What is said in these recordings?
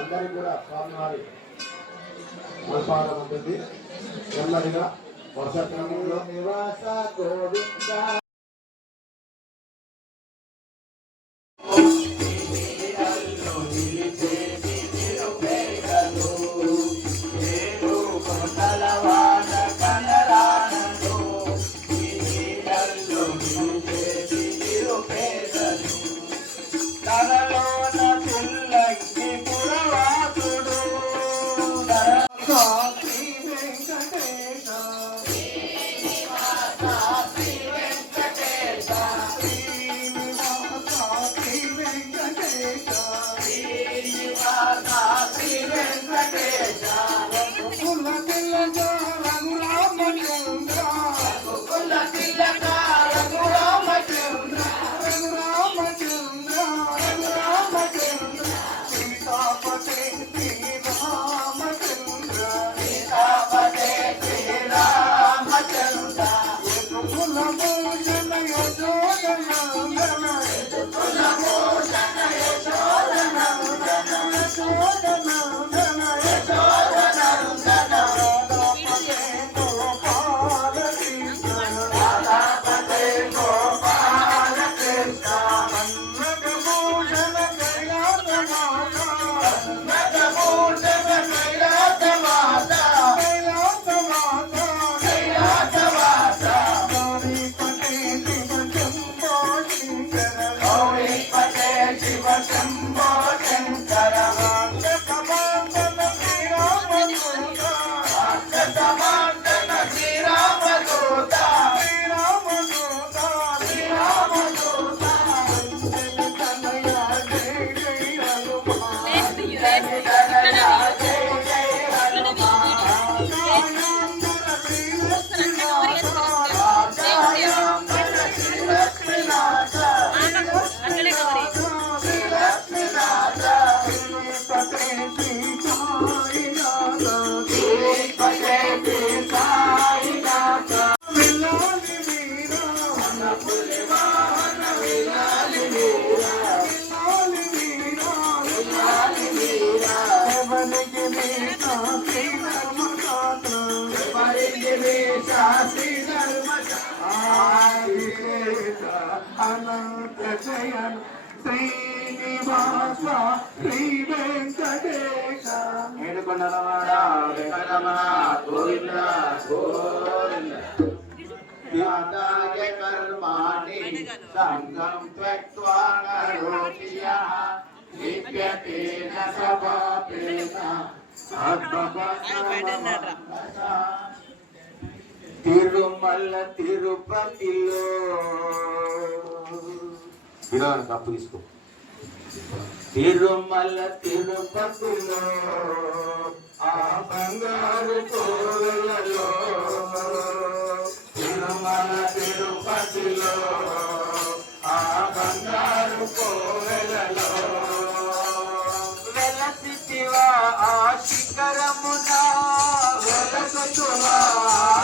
అందరికీ కూడా స్వామివారి అల్పారం ఉంటుంది. నెమ్మదిగా వర్షక్రమంలో నివాస గోవింద వెంకటేశ అనంత జయన్ శ్రీనివాస శ్రీ వెంకటేశ ఏడుకొండలవాడ వెంకటరమణ గోవింద గోవింద. ధ్యాతాయ కర్మాణి సంగం త్యక్త్వా కరోతి యః లిప్యతేన సమాపేన తిరుమల వినోదానికి అప్పు తీసుకో. తిరుమల తిరుపతిలో ఆ బంగారు కోవెలలో తిరుమల తిరుపతిలో ఆ బంగారు కోవెలలో వెలసితివా ఆ శిఖరమున వెలసతువా ఆ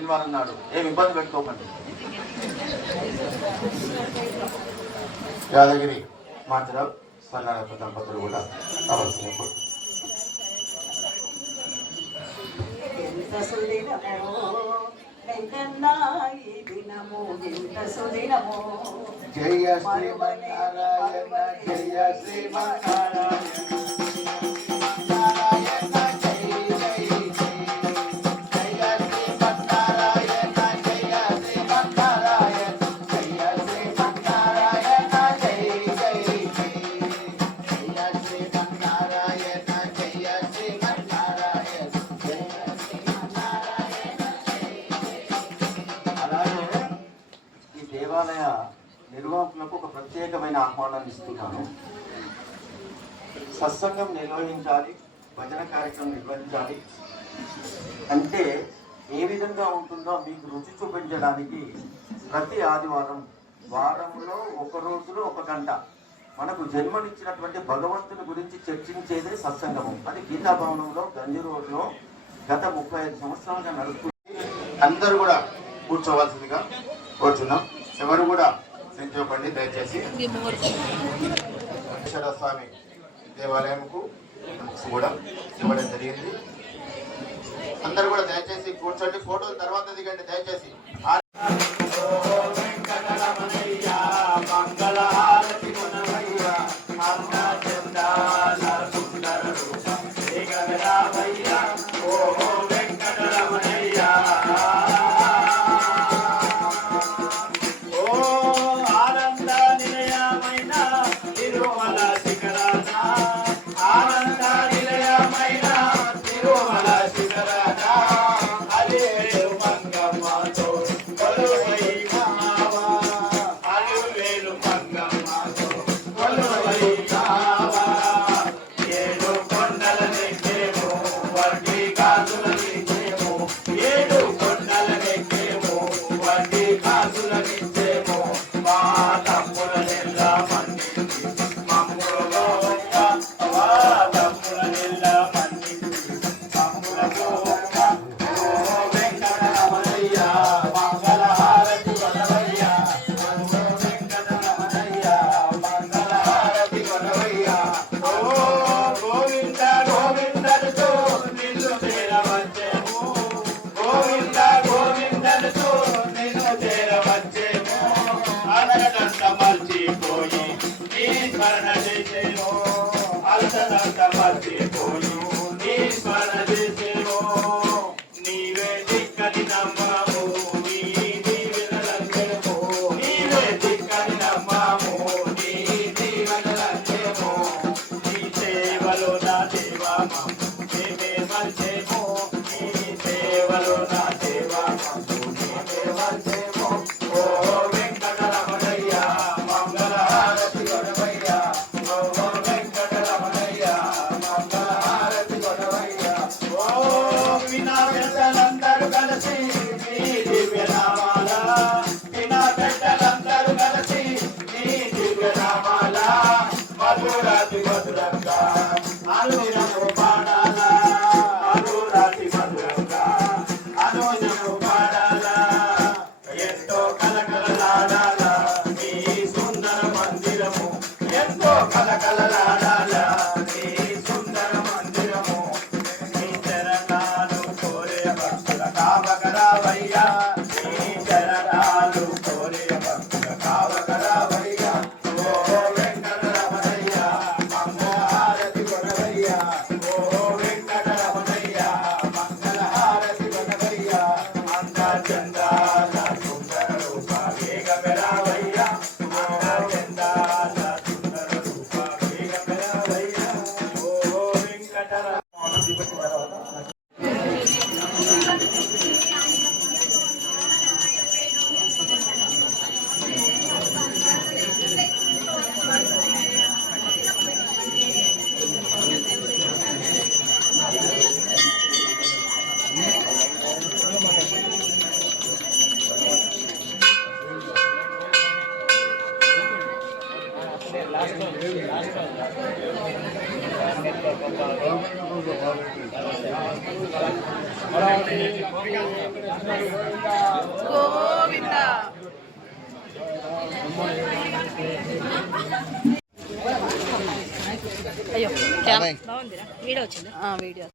శనివారం నాడు. ఏమి ఇబ్బంది పెట్టుకోకండి. యాదగిరి మాచరావు సన్నారప్ప దంపతులు కూడా కావాల్సిన జయ శ్రీ జయ శ్రీ సత్సంగం నిర్వహించాలి భజన కార్యక్రమం నిర్వహించాలి. అంటే ఏ విధంగా ఉంటుందో మీకు రుచి చూపించడానికి ప్రతి ఆదివారం వారంలో ఒక రోజులో ఒక గంట మనకు జన్మనిచ్చినటువంటి భగవంతుని గురించి చర్చించేదే సత్సంగము. అది గీతా భవనంలో గంజి రోడ్లో గత ముప్పై ఐదు సంవత్సరాలుగా నడుస్తుంది. అందరూ కూడా కూర్చోవలసిందిగా కోరుచున్నాం. ఎవరు కూడా సంచోపండి దయచేసి స్వామి దేవాలయంకు కూడా ఇవ్వడం జరిగింది. అందరూ కూడా దయచేసి కూర్చోండి. ఫోటోలు తర్వాత దిగండి. దయచేసి ఆ- మంగళహారతి దేవా దేవే వర్జే వీడియో వచ్చిందా? వీడియో.